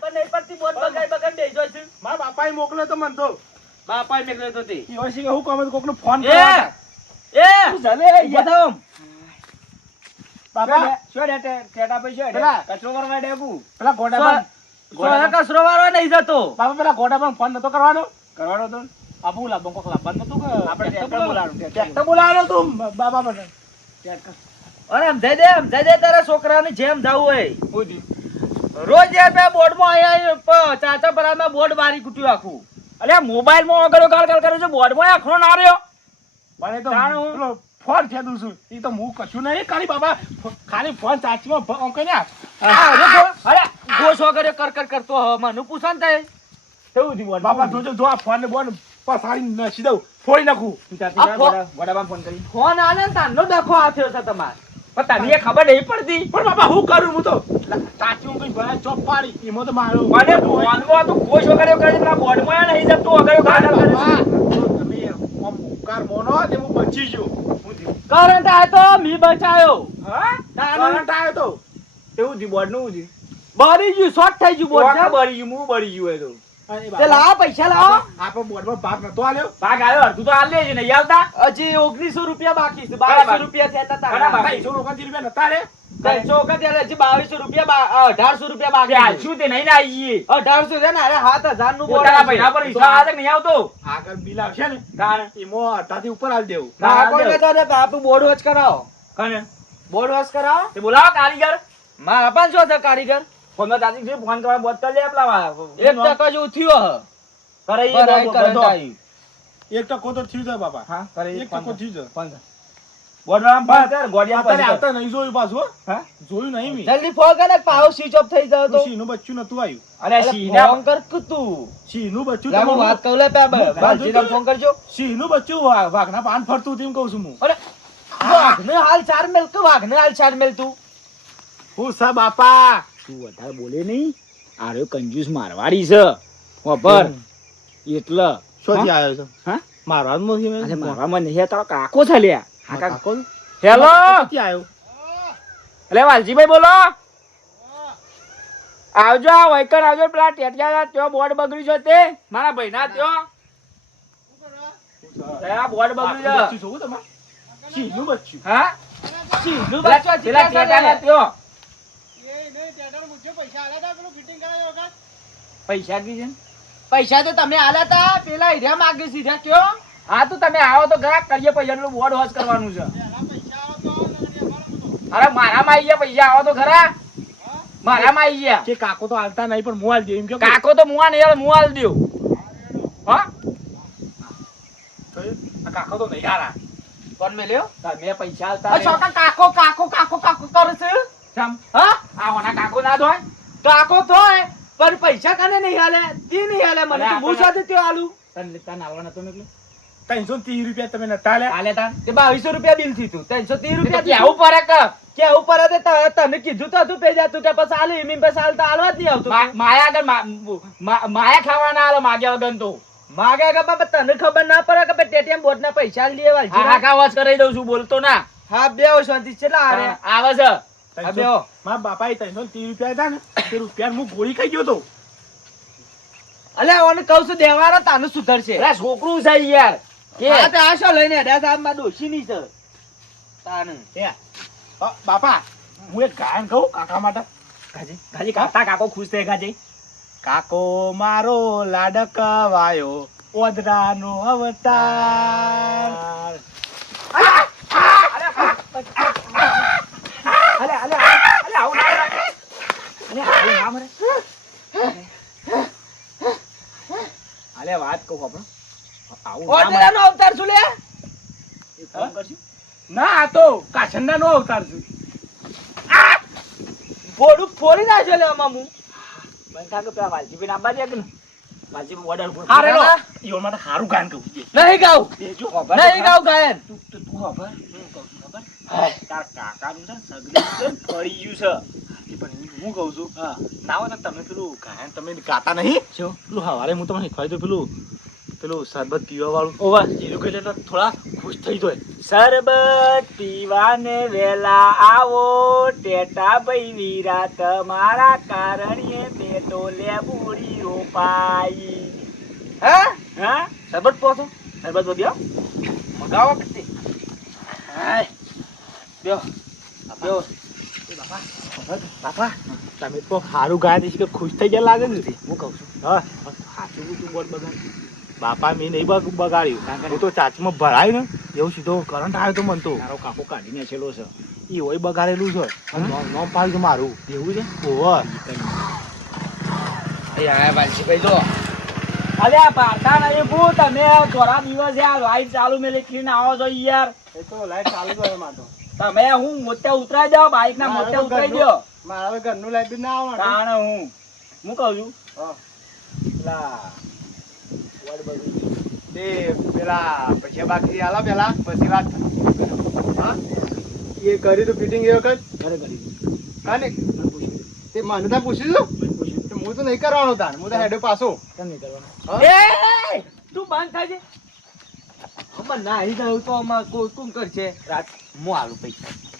ખબર નહીં પડતી બોટ બગાઈ બેજો છે મારા બાપાએ મોકલ્યો તો મન તો બાપાએ મેકલ્યો તો તે યોશી કે હું કોમ કોકનો ફોન એ તું જલે બતાવ બાપા શું ડેટે ટેટા પૈસા પેલા કચરો કરવા દેબુ પેલા ગોડા સોના કચરો વાળવા નહીં જતો બાપા પેલા ગોડા પણ ફોન નતો કરવાનો તો આપું લાભ કોક લાભ નતું કે આપણે ટ્રેક્ટર બોલાવવાનું ટ્રેક્ટર બોલાવવાનો તું બાબા મને ટ્રેક્ટર અરે સમજાઈ દે તારા છોકરાને જેમ જાવું હોય પૂજી રોજ યાર બે બોર્ડમાં આયા ચાચા પરામાં બોર્ડ મારી કૂટ્યું આખું અલ્યા મોબાઈલમાં અગર ગાળ કરે છે બોર્ડમાં આખો ના રહ્યો પણ એ તો પેલો ફોન છે દુસું એ તો હું કશું નહીં ખાલી બાબા ખાલી ફોન ચાચીમાં કઈ અરે ગોસ વગર કર કરતો હવે મને પૂછા ને થાય કેવું થયું બાબા જોજો જો આ ફોન ને બોન પસાડી નાખી દઉં ફોડી નાખું ગોડામાં ફોન કરી ફોન આલે ને તારનો ડખો આથ્યો છે તમાર પણ તને ખબર નહીં પડતી પણ બાબા હું કરું હું તો ચાચી કઈ ભલા ચોપ પાડી એમાં તો મારો મને ફોનમાં તો ગોસ વગર કરે પેલા બોર્ડમાં નહીં જતું વગર ગાળ તમે કાર મોનો ને હું બચી ગયો કરંટ આયો તો મી બચાયો હા કરંટ આયો તો કેવું થયું બોર્ડ નું થયું બળી ગયું શોર્ટ થઈ ગયું બોર્ડ બળી ગયું હું બળી ગયું એ તો તે લાવો પૈસા લાવો આપો બોર્ડમાં ભાગ નતો આલ્યો ભાગ આવ્યો અડધું તો આલ લેજે નહીં આવતા હજી 1900 રૂપિયા બાકી છે 2200 રૂપિયા થયા હતા બરાબર 300 નતા રે 300 વખત એટલે હજી 2200 રૂપિયા 1800 રૂપિયા બાકી હાલશું તે નહીં ને આવીએ 1800 છે ને અરે 7000 નું બોર્ડ તારા પૈસા પર હિસાબ આવે નહીં આવતો આગળ બિલ આવશે ને તાણ એમાં અડધાથી ઉપર આલ દેવું ના કોઈ નતો ને આપું બોર્ડ વોચ કરાવો કને બોર્ડ વોચ કરાવો તે બોલાવો કારીગર મારા પણ શું છે કારીગર ફોન દાદી જે ફોન કરવા બોતલ લે આપલા 1% જેવું થયો કરે એ કરંટ આવી 1% તો થયું છે બાપા હા કરે 1% થયું છે બોર્ડ રામ પર ગોડિયા પર આવતા નહીં જોયું પાછું હા જોયું નહીં મી જલ્દી ફોન કર ને પાવ સ્વિચ ઓફ થઈ જાવ તો સીનું બચ્ચું નતું આવ્યું અરે સીના ફોન કર કે તું સીનું બચ્ચું લા વાત કહું લે પે બાલજીને ફોન કરજો સીનું બચ્ચું વાઘના પાન ફરતું તેમ કહું છું હું અરે વાઘને હાલ 4 મેલ કે વાઘને હાલ 4 મેલ તું હું સા બાપા તું વધારે બોલે નહીં આરે કંજૂસ મારવાડી છે ખબર એટલે શોધી આવ્યો છે હા મારવાનું નથી અરે મારવામાં નહીં તારો કાકો છે લ્યા હા કાકો હેલો ક્યાં આવ્યો અલે વાલજીભાઈ બોલો આવજો આ વૈકર આવજો પેલા ટેટિયા ત્યો બોર્ડ બગડ્યું છે તે મારા ભાઈના ત્યો આ બોર્ડ બગડ્યું છે જોવું તમારે સીનું બચ્ચું હા સીનું બચ્ચું પેલા ટેટિયા ત્યો પૈસા કી છે પૈસા તો તમે આલ્યા તા પેલા હીરા માંગે સીધા કયો હા તો તમે આવો તો ગ્રાહક કરીએ પૈસાનું બોર્ડ વોચ કરવાનું છે અરે મારામાં આવી ગયા પૈસા આવો તો ખરા મારામાં આવી ગયા કે કાકો તો હાલતા નહીં પણ હું હાલ દે એમ કે કાકો તો મુઆ નહીં હું હાલ દઉં હા આ કાકો તો નહીં હારા કોણ મેલ્યો તમે પૈસા આલતા છોટા કાકો કાકો કાકો કાકો કરે છે સમ હા આ હોના કાકો ના ધોય કાકો ધોય પણ પૈસા કને નહીં હાલે તી નહીં હાલે મને તો હું સાથે ત્યો આલુ તને તને આવવાનો તો નકલો 330 રૂપિયા તમે નતા લે હાલે તા તે 2200 રૂપિયા બિલ થી તું 330 રૂપિયા કેવું પડે કેવું પડે તે તને કીધું તો તું પે જા તું તે પછી આલી મીમ પાસે આલતા આલવા જ નહીં આવતું માયા આગળ માયા ખાવાના આલો માગ્યા વગર તો માગ્યા કે બાબા તને ખબર ના પડે કે ટેટીએમ બોર્ડ ના પૈસા લે વાલજી હા કાવાસ કરી દઉં છું બોલતો ના હા બેવ શાંતિ છેલા આવે છે આ બેવ મારા બાપાએ 330 રૂપિયા હતા ને તે રૂપિયા હું ગોળી ખાઈ ગયો તો અલે ઓને કહું છું દેવારો તાને સુધરશે અરે છોકરું છે યાર કે આ તો આ શું લઈને અડા સાહેબ માં ડોશી ની છે તાને એ બાપા હું એક ગાયન કહું કાકા માટે ગાજી ગાજી કાકો ખુશ થઈ ગાજી કાકો મારો લાડકવાયો ઓદરાનો અવતાર અલે આવું ના મરે અલે વાત કહું આપણે આવું ઓદરાનો અવતાર છું લે એ ફોન કરશું ના આ તો કાછંડા નો અવતાર છે બોડું ફોડી નાખ્યો લે મામુ બંધા કે પેલા વાલજીભાઈ નાબા દે કે ને વાલજીભાઈ ઓર્ડર પર હારે લો ઈઓ માટે હારું ગાન કહું નહીં ગાવ જો ખબર નહીં ગાવ ગાયન તું ખબર ખબર તાર કાકાનું છે સગડી ફરી ગયું છે પણ હું કહું છું હા ના હોય ને તમે પેલું ગાયન તમે ગાતા નહીં શું પેલું હવારે હું તમને ખવાઈ દઉં પેલું શરબત પીવા વાળું ઓવા એ લોકો એટલે થોડા ખુશ થઈ જાય શરબત પીવાને વેલા આવો ટેટા ભાઈ વીરા તમારા કારણે તો લેબુડી રોપાઈ. હા હા સરબત પોસો સરબત બોલ્યો મગાવો કે હાય બ્યો બ્યો બાપા તમે તો સારું ગાય છે કે ખુશ થઈ ગયા લાગે છે હું કહું છું હા સાચું તું બોલ બગાડ બાપા મેં નહીં બગાડ્યું હું તો ચાચમાં ભરાયું ને એવું સીધો કરંટ આવ્યો તો મન તો તારો કાકો કાઢીને છેલ્લો છે એ હોય બગાડેલું છે નોમ પાડ્યું છે મારું એવું છે ઓહો આયા વાલજીભાઈ જો અરે આ પારતા નહીં ભૂ તમે થોડા દિવસ આ લાઈટ ચાલુ મેલી ક્લીન આવો છો યાર એ તો લાઈટ ચાલુ જ હોય માતો તમે હું મોટે ઉતરાઈ જાઓ બાઈક ના મોટે ઉતરાઈ ગયો મારા હવે ઘરનું લાઈટ બી ના આવવાનું તાણે હું કહું છું હા પેલા વડ બગડી તે પેલા પૈસા બાકી આલા પેલા પછી વાત હા એ કરી તો ફિટિંગ એ વખત ઘરે કરી કાને તે મને તો પૂછ્યું તો હું તો નહીં કરવાનો તાન હું તો હેડે પાછો કેમ નહીં કરવાનો એ તું બંધ થાય છે ખબર ના આવી જાવ તો આમાં કોણ કરશે રાત હું આલુ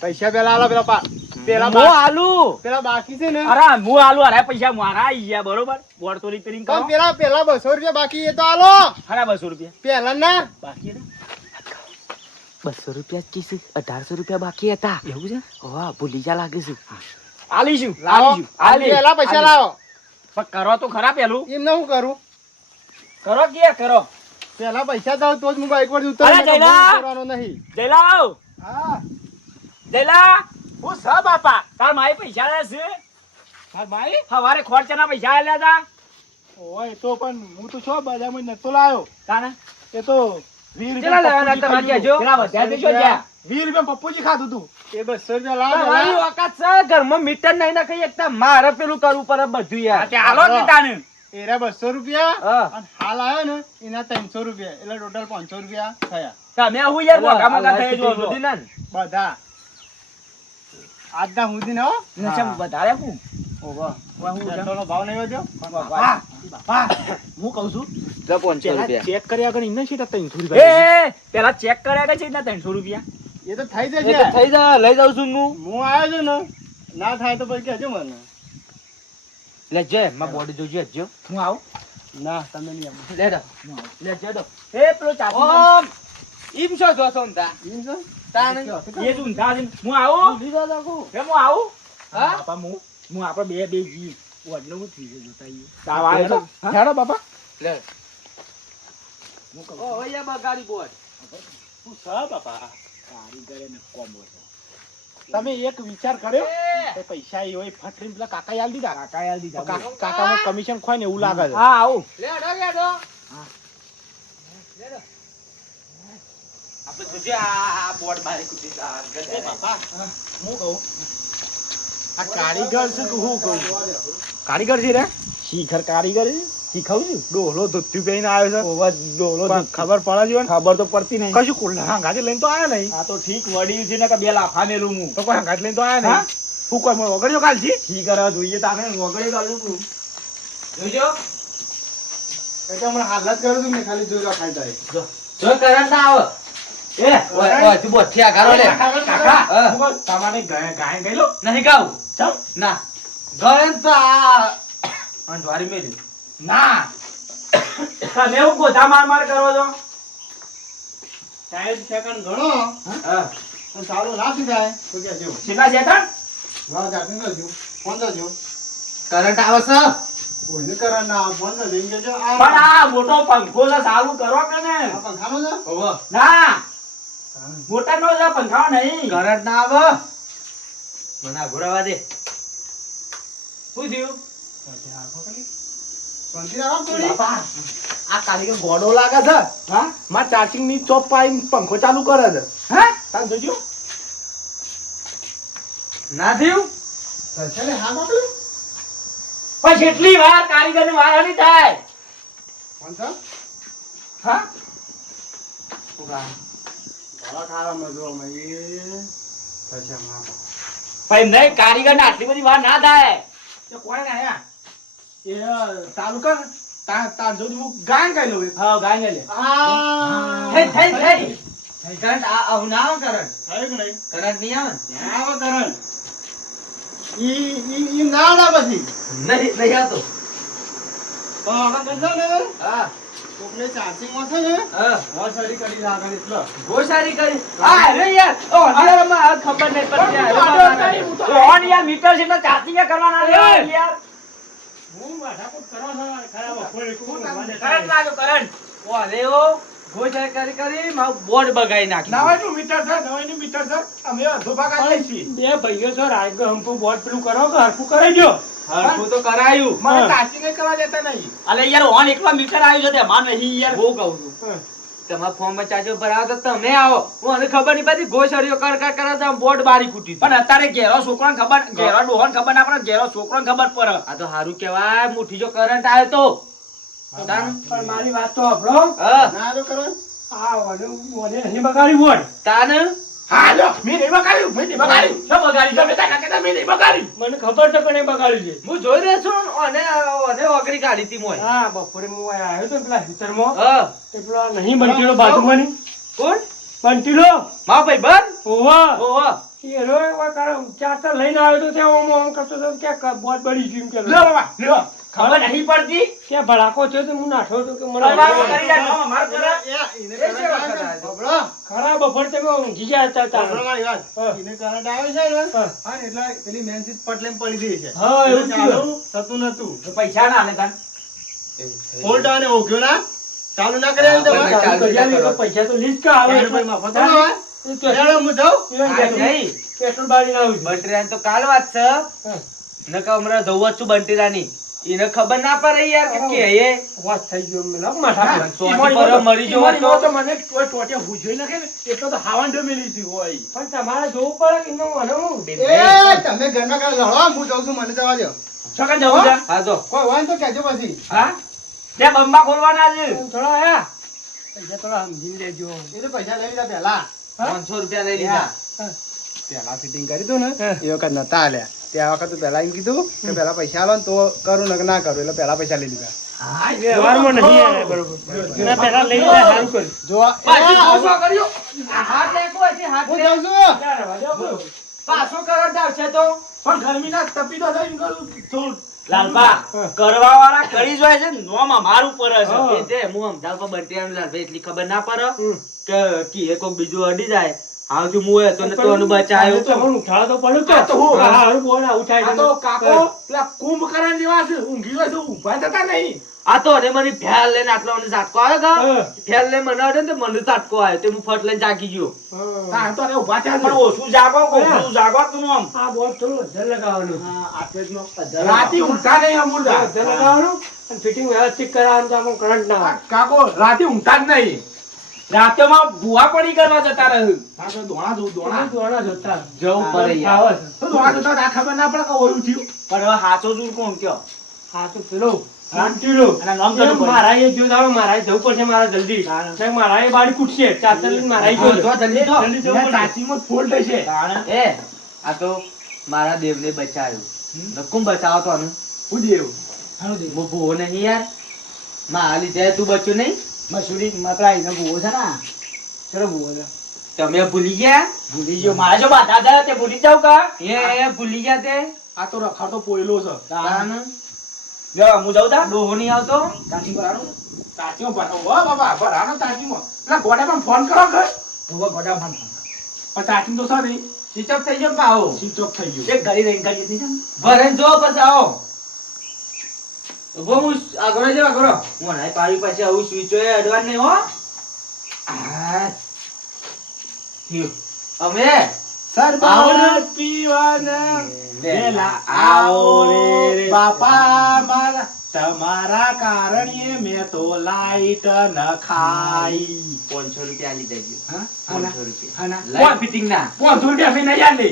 પૈસા પેલા આલા પેલા પેલા હું આલુ પેલા બાકી છે ને અરે હું આલુ અરે પૈસા મારા આવી ગયા બરોબર બોર્ડ તો રિપેરિંગ કરો પેલા પેલા 200 રૂપિયા બાકી એ તો આલો ખરા 200 રૂપિયા પેલા ના બાકી ને 200 રૂપિયા જ કીધું 1800 રૂપિયા બાકી હતા એવું છે વાહ ભૂલી જા લાગે છે આલીશું લાવો પેલા પૈસા લાવો પણ કરો તો ખરા પેલું એમને હું કરું કરો કે કરો પેલા પૈસા દઉં તો જ હું બાઈક પર ઉતરું અરે જયલા! કરવાનો નહીં જયલાવ હા જયલા હું સા બાપા તાર માઈ પૈસા લે છે હા ભાઈ હવારે ખોરચાના પૈસા આલ્યા હતા ઓય તો પણ હું તો છો બજારમાં નતો લાયો તાને એ તો 20 કેટલા લેવાના તમારે કહેજો પેલા વધ્યા દેશો જ્યાં 20 રૂપિયા પપ્પુજી ખાધું તું એ 200 રૂપિયા લાવો તમારી પેલા. ઓકાત છે ઘરમાં મીટર નહીં નાખી એકતા મારે પેલું કરવું પડે બધું યાર તે હાલો જ તાને એરા 200 રૂપિયા હા. અને હાલ આવ્યો ને એના 300 રૂપિયા એટલે ટોટલ 500 રૂપિયા થયા તમે હું યાર મોટા મોટા થઈ જો છો બધા આજના સુધી ને હો નચમ વધારે હું ઓવા હું પેટ્રોલનો ભાવ નહીં વધ્યો બાપા હું કહું છું લે 500 રૂપિયા ચેક કર્યા આગળ ઇન્ને સીટા 300 એ રૂપિયા પેલા ચેક કર્યા કે છે ને 300 રૂપિયા એ તો થઈ એ તો જશે થઈ જા લઈ જાઉં છું હું હું આવ્યો છું ને ના થાય તો પછી કહેજો મને લે જે માં બોડી જોજો હજો હું આવું ના તમે નહીં આવો લે દો લે જડો એ પેલો ચાકુ ઓમ ઈમ છો જો છો તા એમ છે તાણ એ જ ઊંધા છે. હું આવું લીધા રાખો એ હું આવું હા બાપા હું આપણે બે જી વડનો હું થઈ ગયો જોતા ઈ તાવ આવે છે હા? હેડો બાપા લે હું કહું ઓ ઓયા બગાડી બોડ હું સા બાપા કારીગરે ને કોમ હોય તમે એક વિચાર કર્યો એ કે પૈસા એ હોય ફટરીને પેલા કાકા આલ દીધા કાકા યાર દીધા કાકામાં કમિશન ખોય ને એવું લાગે છે હા આવું લે ડો હા. લે દો આપણે જોજે આ બોર્ડ બારે કુટી આ ગદે બાપા હું કહું આ કારીગર છે કે હું કહું કારીગર છે રે શીખર કારીગર છે શીખવું છું ડોલો ધોતી પહેરીને આવ્યો છે ઓવા ડોલો પણ ખબર પડે છે ને ખબર તો પડતી નહીં કશું કુલ્લા હંગાથી લઈને તો આયા નહીં આ તો ઠીક વડી છે ને કે બે લાફા મેલું હું તો કોઈ હંગાથી લઈને તો આયા હા? નહીં હું કોઈ મને વગડ્યો કાલથી ઠીક કરવા જોઈએ તાને વગડી ગાલું છું જોજો એટલે હમણાં હાલ જ કરું છું ને ખાલી જોઈ લો ખાઈ જાય જો કરંટ ના આવે એ ઓય ઓય તું બોઠિયા કરો લે કાકા હા. હું તમારે ગાય ગયેલો નહીં ગાવ ચમ ના ગરન તો આ અંજવારી મેલી ના તમે હું ગોધા માર માર કરો છો 60 સેકન્ડ ગણો હા તો ચાલુ ના થઈ જાય તો કે જો કેટલા સેકન્ડ વાહ જાતું કરજો ફોન કરજો કરંટ આવે છે કોઈને કરા ના ફોન કરજો એમ કેજો પણ આ મોટો પંખો છે ચાલુ કરો કે ને આ પંખાનો છે ઓવો ના મોટા નો છે પંખા નહીં કરંટ ના આવે મને ઘોડાવા દે શું થયું શાંતિ રાખો થોડી બાપા આ કારીગર ગોડો લાગે છે હા માં ચાર્જિંગ ની ચોપ પાઈને પંખો ચાલુ કરે છે હા તાન જોજો ના થયું થશે ને હા બાપલું પણ જેટલી વાર કારીગર ની વાર નહીં થાય કોણ છે હા ભલા ખાવા મજો અમે થશે હા પણ નહીં કારીગર ને આટલી બધી વાર ના થાય એ કોણ આયા એ ચાલુ કર તાર જો હું ગાન કરી લઉં હા ગાય ને લે આ થઈ થઈ થઈ કરંટ આવું ના આવે કરંટ થાય કે નહીં કરંટ નહીં આવે આવે કરણ ઈ ના ના પછી નહીં આવતો. હા કોકને ચાર્જિંગમાં છે ને હા. હોસારી કરી રાખે એટલે બહુ સારી કરી. આ અરે યાર, ઓ અંધારામાં આ ખબર નહીં પડતી. ઓન યાર મીટર છે એટલે ચાર્જિંગ કરવાના યાર. હું માથાકૂટ કરો છો ખરાબ ફોન કરંટ લાગ્યો કરંટ. ઓ અરે ઓ બહુ સારી કરી મારું બોર્ડ બગાડી નાખ્યું. નવાઈનું મીટર છે નવાઈનું મીટર છે અમે અડધો ભાગ આપીએ છીએ બે ભાઈઓ છો રાયગો હમકો બોટ પેલું કરો કે હરખું કરાઈ દો. હરખું તો કરાયું. મને ચાર્જિંગ કરવા દેતા નહીં અલે યાર ઓન એકલા મીટર આવ્યું છે તેમાં નહીં યાર. બહુ કહું છું. હા. તમારા ફોર્મમાં ચાર્જર ભરાવો તો તમે આવો. મને ખબર નહીં પડતી ઘોષરીઓ કર કરે તો બોર્ડ બારી ફૂટી. પણ અત્યારે ઘેરો છોકરાને ખબર, ઘેરો ડોહોને ખબર ના પડે, ઘેરો છોકરાને ખબર પડે. આ તો સારું કહેવાય મુઠ્ઠી જો કરંટ આવ્યો તો. પણ મારી વાત તો સાંભળો. હા. ના તો કરો આ ઓને નહીં બગાડ્યું બોટ. તાન હા લો મેં નહીં બગાડ્યું મેં નહીં બગાડ્યું શું બગાડી તમે તાકા કહેતા મેં નહીં બગાડ્યું મને ખબર છે પણ એ બગાડ્યું છે. હું જોઈ રહ્યો છું અને ઓગરી કાઢી હતી મોય. હા બપોરે હું આવ્યો તો પેલા ખેતરમાં હા. તે પેલો નહીં બંટીલો બાજુમાં ની કોણ? બંટીલો મારો ભાઈબંધ? ઓવા ઓહો. એ રોય વા કરે ચાચા લઈને આવ્યો તો ત્યાં ઓમ કરતો તો કે બોટ બળી ગયું એમ કે લો બાબા લો ખબર નહીં પડતી. ત્યાં ભડાકો થયો તો હું નાઠો તો કે મને અમારો કરી નાખો, અમારો કરો. એને એ છે વખત આવે. બબડો ખરા બપોર તમે ઊંઘી ગયા હતા બબડો તારે. મારી વાત હા. એને કરંટ આવે છે ને હા. હા એટલે પેલી મેન સીટ પટલેમ પડી ગઈ છે હા એવું એટલે થયું. ચાલુ થતું નતું તો પૈસા ના આલે તાન. ફોલ્ટ અને ઓગ્યો ના ચાલુ ના કરે હા, તમારે ચાલુ ચાલુ કરી આલી તો પૈસા તો લીજ કા આવે ચાલો ભાઈ મફત ના આવે એ તો ચાલો હું જાઉં આ નહીં. પેટ્રોલ બાળી ના આવું બંટીરાની તો કાલ વાત છે. નકર હમણાં જવું જ છું બંટીરાની. એને ખબર ના પડે યાર કે કે એ વાત થઈ ગયો મેલા માથા પર. સોટી પર મરી જવો ઈમાની તો. તો મને કોઈ ટોટે હુજોઈ નાખે ને એટલો તો હાવન ડમેલી છે હોય પણ તમારે જોવું પડે કે નો મને હું એ તમે ઘરના કાલ લડો હું જાઉં છું મને જવા દો છોકરા જવું છે? હા તો. કોઈ હોય ને તો કહેજો પછી હા? ત્યાં બંબા ખોલવાના છે. થોડા આયા પૈસા થોડા સમજી લેજો. એ તો પૈસા લઈ લીધા પહેલા 500 રૂપિયા લઈ લીધા. પહેલા ફિટિંગ કરી દઉં ને એ વખત નતા આલ્યા ત્યાં વખત પહેલા એમ કીધું કે પહેલા પૈસા આલો ને તો કરું ને કે ના કરું એટલે પહેલા પૈસા લઈ લીધા વ્યવહારમાં નહીં આવે બરોબર ના પહેલા લઈ જાય સારું કર્યું. જો પાછી પાછો કર્યો. હાથ લેકો હશે, હાથ હું લે. જાઉં છું ક્યારે વાગ્યા બરોબર. પાછો કરંટ આવશે તો. પણ ગરમીના તપી તો થઈને કરું થોડું લાલબા, કરવાવાળા કરી જ હોય છે ને, નોમ અમારું પર છે. હા. એ તે હું સમજાવતો બંટીરાને લાલભાઈ એટલી ખબર ના પડે હમ. કે કીએ કોક બીજું અડી જાય. હાવ જો મુએ તો ને તો એનું બચાવ્યું. તો હું ઉઠાડો તો પડ્યો આ તો હું. હા હારું બોલ આ ઉઠાય આ તો કાકો પેલા કુંભકરણ જેવા છે ઊંઘી હોય તો ઊભા થતા નહીં આ તો અને મને ફેલ લઈને આટલો મને ઝાટકો આવ્યો કા. હા. ફેલ લઈને મને આવ્યો ને તો મને ઝાટકો આવ્યો. તે હું ફટ લઈને જાગી ગયો. હા. તાર તો અરે ઊભા થયા પણ છે. ઓછું જાગો, ઓછું જાગો તું આમ. આ બોટ થોડું વધારે લગાવવાનું રાતે ઊંઘતા નહીં અમૂલદા. વધારે લગાવવાનું અને ફિટિંગ વ્યવસ્થિત કરાવવાનું તો આપણું કરંટ ના આવે. કાકો રાતે ઊંઘતા જ નહીં રાતોમાં ભૂવા પડી કરવા જતા રહ્યું. હા તો દોણા જોઉં બધું દોણા દોણા જોતા જવું પડે યાર. આવે છે. તો દોણા જોતા આ ખબર ના પડે કે ઓલું થયું પણ હવે હાચો જૂર કોણ કયો? હા તો પેલો શાંતિલો. અને નામ કયું પડે? મારા એ જો દાડો મારા એ જવું પડશે મારા જલ્દી નહીં મારા એ બાળી કૂટશે ચાચા લઈને મારા એ હા, જો જો જલ્દી જો. જલ્દી જવું ત્યાં પડશે. ચાચીમાં ફોલ્ટ હશે એ આ તો મારા દેવને બચાવ્યું. નકુમ બચાવો તો આને. હું દેવ હું ભૂવો નહીં યાર. મારા લીધે તું બચ્યું નહીં. મસૂરી માત્રા એને ભૂવો છે ને ચલો ભૂવો છે તમે ભૂલી ગયા? ભૂલી ગયો મારા જો બાધા થયા તે ભૂલી જાવ કા? એ ભૂલી ગયા તે. આ તો રખાડતો પોયલો છે તાન. જો હું જાઉં તા ડોહો નહીં આવતો. ચાચી ભરાણો ચાચીમાં ભરાવો હો બાબા ભરાણો ચાચીમાં પેલા ગોડામાં ફોન કરો કે ગોડામાં ફોન પણ ચાચી તો છે નહીં સ્વિચ ઓફ થઈ ગયો પાહો. સ્વિચ ઓફ થઈ ગયું એક ઘડી રહીને કરી દીધી છે ને. ભરેને જો પછી આવો. ઉભો હું આગળ જ આગળ. હું નાઈ પાડી પછી આવું સ્વિચ એ અડવાનું નહીં હો. આ. થયું. અમે આવો ને. સરબત પીવાના વેલા આવો રે બાપા મારા તમારા કારણે મેં તો લાઈટ ન ખાઈ 500 રૂપિયા આલી દેજો. હા? 500 રૂપિયા. હાના? લાઈટ ફિટિંગ ના. 500 રૂપિયા મેં નહીં આલે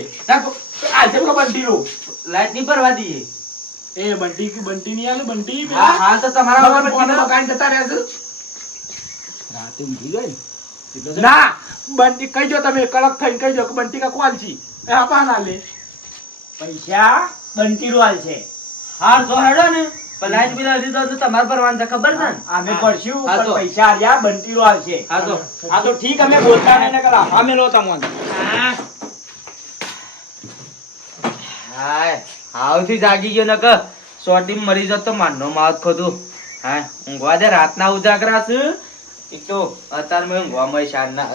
આજે પેલો બંટી રો લાઈટ નહીં ભરવા દઈએ. એ બંટી નહીં આલે બંટી હા હા તો તમારા ફોન વગર ફોન બંટીનો- બગાડીને જતા રહ્યા છે રાતે ઊંઘી જાય ને ના બંટી કહી દો તમે કડક થઈને કહી દો કે બંટી કા કોલ છી એ આપા ના લે પૈસા બંટી રોલ છે. હાર જો હેડો ને પણ લાઈટ બિલ હજી તો તમારે ભરવાનું છે ખબર છે ને? અમે પડશું હા પણ તો. પૈસા આલ્યા બંટી રો આલશે હા તો ઠીક અમે બોલતા નહીં ને કલા અમે લો તમોન. હાય હાવથી જાગી ગયો નક સોટી મરી જતો મારનો માવત ખોદું હા ઊંઘવા દે રાતના ઉજાગરા છે એક તો અત્યારે મેં ઊંઘવામાં શાન ના